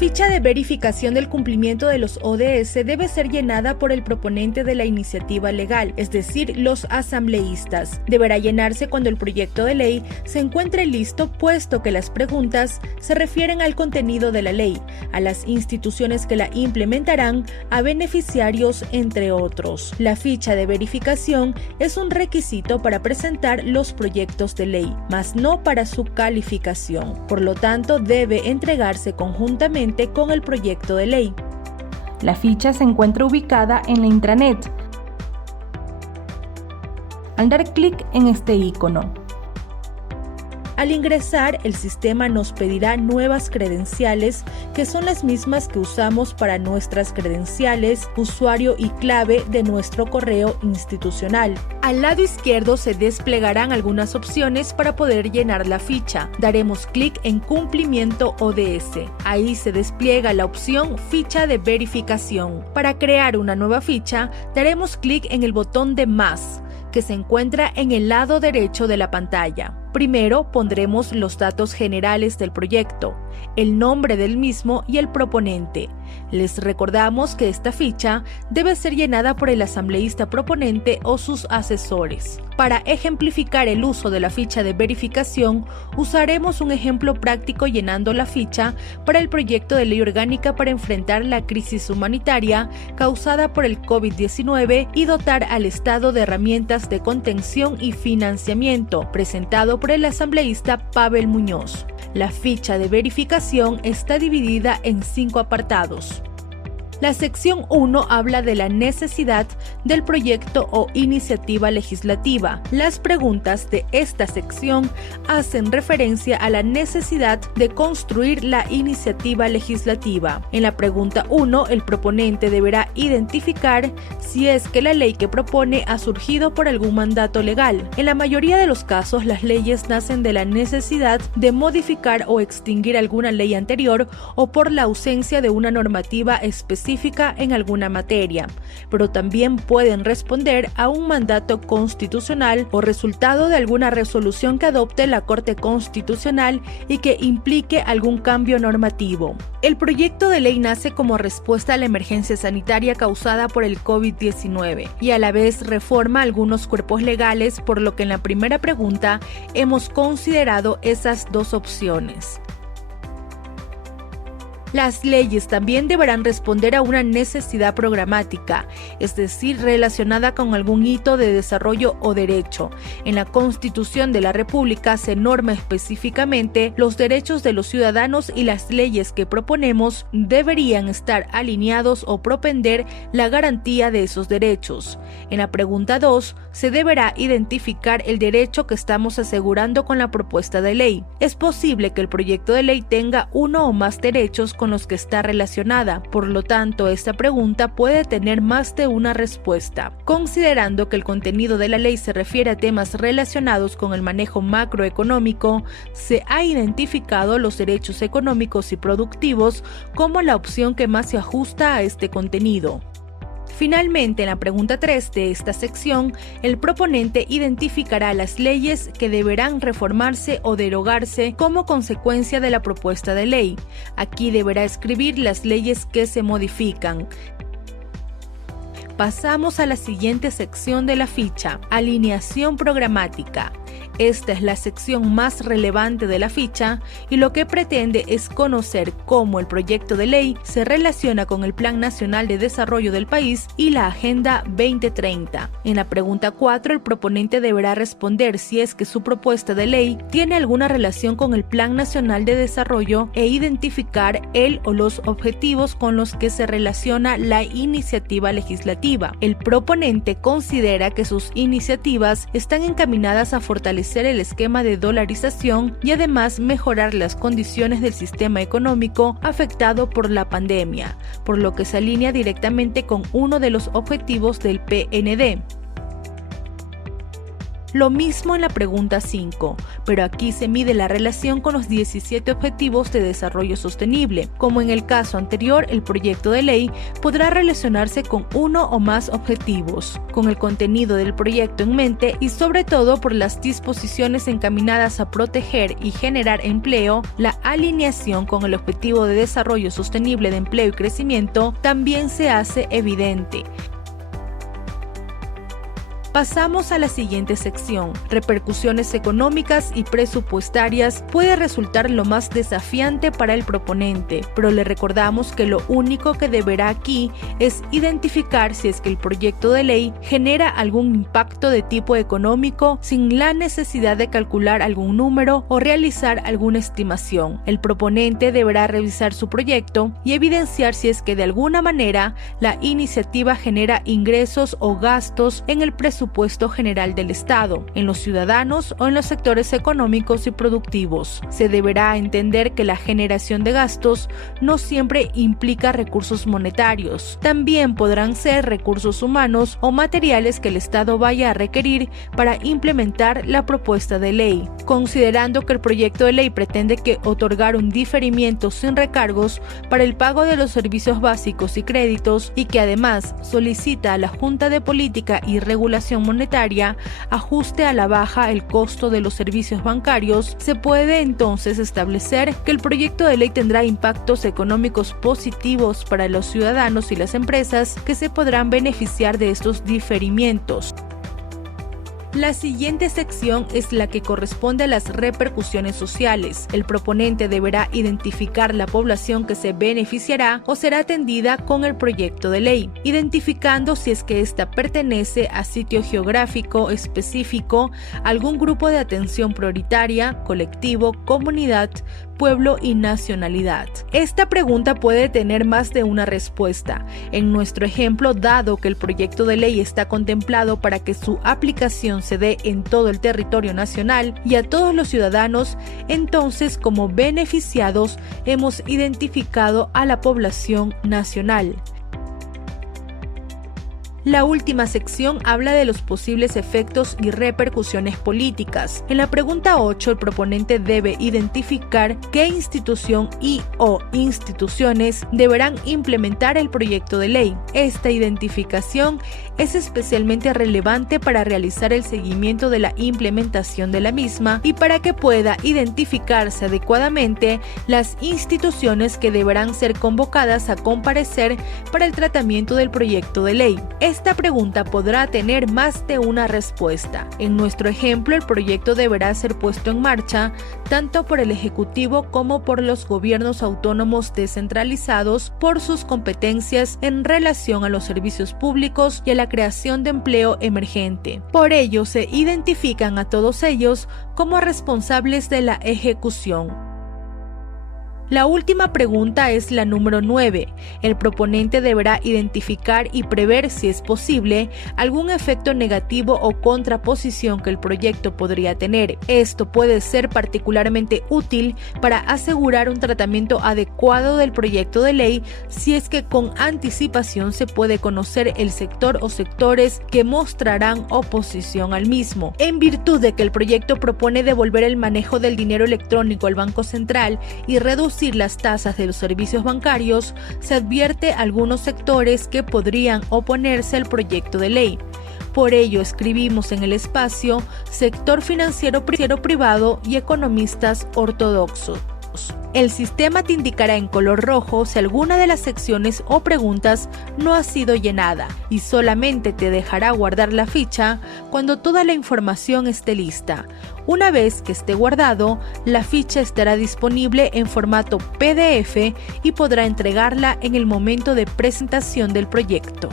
ficha de verificación del cumplimiento de los ODS debe ser llenada por el proponente de la iniciativa legal, es decir, los asambleístas. Deberá llenarse cuando el proyecto de ley se encuentre listo, puesto que las preguntas se refieren al contenido de la ley, a las instituciones que la implementarán, a beneficiarios, entre otros. La ficha de verificación es un requisito para presentar los proyectos de ley, mas no para su calificación. Por lo tanto, debe entregarse conjuntamente con el proyecto de ley. La ficha se encuentra ubicada en la intranet. Al dar clic en este icono, al ingresar, el sistema nos pedirá nuevas credenciales, que son las mismas que usamos para nuestras credenciales, usuario y clave de nuestro correo institucional. Al lado izquierdo se desplegarán algunas opciones para poder llenar la ficha. Daremos clic en Cumplimiento ODS. Ahí se despliega la opción Ficha de verificación. Para crear una nueva ficha, daremos clic en el botón de Más, que se encuentra en el lado derecho de la pantalla. Primero pondremos los datos generales del proyecto, el nombre del mismo y el proponente. Les recordamos que esta ficha debe ser llenada por el asambleísta proponente o sus asesores. Para ejemplificar el uso de la ficha de verificación, usaremos un ejemplo práctico llenando la ficha para el proyecto de ley orgánica para enfrentar la crisis humanitaria causada por el COVID-19 y dotar al Estado de herramientas de contención y financiamiento, presentado por el asambleísta Pavel Muñoz. La ficha de verificación está dividida en 5 apartados. La sección 1 habla de la necesidad del proyecto o iniciativa legislativa. Las preguntas de esta sección hacen referencia a la necesidad de construir la iniciativa legislativa. En la pregunta 1, el proponente deberá identificar si es que la ley que propone ha surgido por algún mandato legal. En la mayoría de los casos, las leyes nacen de la necesidad de modificar o extinguir alguna ley anterior o por la ausencia de una normativa específica en alguna materia, pero también pueden responder a un mandato constitucional o resultado de alguna resolución que adopte la Corte Constitucional y que implique algún cambio normativo. El proyecto de ley nace como respuesta a la emergencia sanitaria causada por el COVID-19 y a la vez reforma algunos cuerpos legales, por lo que en la primera pregunta hemos considerado esas dos opciones. Las leyes también deberán responder a una necesidad programática, es decir, relacionada con algún hito de desarrollo o derecho. En la Constitución de la República se norma específicamente los derechos de los ciudadanos y las leyes que proponemos deberían estar alineados o propender la garantía de esos derechos. En la pregunta 2, se deberá identificar el derecho que estamos asegurando con la propuesta de ley. Es posible que el proyecto de ley tenga uno o más derechos con los que está relacionada, por lo tanto, esta pregunta puede tener más de una respuesta. Considerando que el contenido de la ley se refiere a temas relacionados con el manejo macroeconómico, se ha identificado los derechos económicos y productivos como la opción que más se ajusta a este contenido. Finalmente, en la pregunta 3 de esta sección, el proponente identificará las leyes que deberán reformarse o derogarse como consecuencia de la propuesta de ley. Aquí deberá escribir las leyes que se modifican. Pasamos a la siguiente sección de la ficha, alineación programática. Esta es la sección más relevante de la ficha y lo que pretende es conocer cómo el proyecto de ley se relaciona con el Plan Nacional de Desarrollo del país y la Agenda 2030. En la pregunta 4, el proponente deberá responder si es que su propuesta de ley tiene alguna relación con el Plan Nacional de Desarrollo e identificar el o los objetivos con los que se relaciona la iniciativa legislativa. El proponente considera que sus iniciativas están encaminadas a fortalecer el esquema de dolarización y además mejorar las condiciones del sistema económico afectado por la pandemia, por lo que se alinea directamente con uno de los objetivos del PND. Lo mismo en la pregunta 5, pero aquí se mide la relación con los 17 Objetivos de Desarrollo Sostenible. Como en el caso anterior, el proyecto de ley podrá relacionarse con uno o más objetivos, con el contenido del proyecto en mente y sobre todo por las disposiciones encaminadas a proteger y generar empleo. La alineación con el Objetivo de Desarrollo Sostenible de Empleo y Crecimiento también se hace evidente. Pasamos a la siguiente sección. Repercusiones económicas y presupuestarias puede resultar lo más desafiante para el proponente, pero le recordamos que lo único que deberá aquí es identificar si es que el proyecto de ley genera algún impacto de tipo económico sin la necesidad de calcular algún número o realizar alguna estimación. El proponente deberá revisar su proyecto y evidenciar si es que de alguna manera la iniciativa genera ingresos o gastos en el presupuesto general del Estado, en los ciudadanos o en los sectores económicos y productivos. Se deberá entender que la generación de gastos no siempre implica recursos monetarios. También podrán ser recursos humanos o materiales que el Estado vaya a requerir para implementar la propuesta de ley. Considerando que el proyecto de ley pretende otorgar un diferimiento sin recargos para el pago de los servicios básicos y créditos y que además solicita a la Junta de Política y Regulación Monetaria ajuste a la baja el costo de los servicios bancarios, se puede entonces establecer que el proyecto de ley tendrá impactos económicos positivos para los ciudadanos y las empresas que se podrán beneficiar de estos diferimientos. La siguiente sección es la que corresponde a las repercusiones sociales. El proponente deberá identificar la población que se beneficiará o será atendida con el proyecto de ley, identificando si es que ésta pertenece a sitio geográfico específico, algún grupo de atención prioritaria, colectivo, comunidad, pueblo y nacionalidad. Esta pregunta puede tener más de una respuesta. En nuestro ejemplo, dado que el proyecto de ley está contemplado para que su aplicación se dé en todo el territorio nacional y a todos los ciudadanos, entonces como beneficiados hemos identificado a la población nacional. La última sección habla de los posibles efectos y repercusiones políticas. En la pregunta 8, el proponente debe identificar qué institución o instituciones deberán implementar el proyecto de ley. Esta identificación es especialmente relevante para realizar el seguimiento de la implementación de la misma y para que pueda identificarse adecuadamente las instituciones que deberán ser convocadas a comparecer para el tratamiento del proyecto de ley. Esta pregunta podrá tener más de una respuesta. En nuestro ejemplo, el proyecto deberá ser puesto en marcha tanto por el Ejecutivo como por los gobiernos autónomos descentralizados por sus competencias en relación a los servicios públicos y a la creación de empleo emergente. Por ello, se identifican a todos ellos como responsables de la ejecución. La última pregunta es la número 9. El proponente deberá identificar y prever, si es posible, algún efecto negativo o contraposición que el proyecto podría tener. Esto puede ser particularmente útil para asegurar un tratamiento adecuado del proyecto de ley si es que con anticipación se puede conocer el sector o sectores que mostrarán oposición al mismo. En virtud de que el proyecto propone devolver el manejo del dinero electrónico al Banco Central y reducir las tasas de los servicios bancarios, se advierte algunos sectores que podrían oponerse al proyecto de ley. Por ello, escribimos en el espacio sector financiero privado y economistas ortodoxos. El sistema te indicará en color rojo si alguna de las secciones o preguntas no ha sido llenada y solamente te dejará guardar la ficha cuando toda la información esté lista. Una vez que esté guardado, la ficha estará disponible en formato PDF y podrá entregarla en el momento de presentación del proyecto.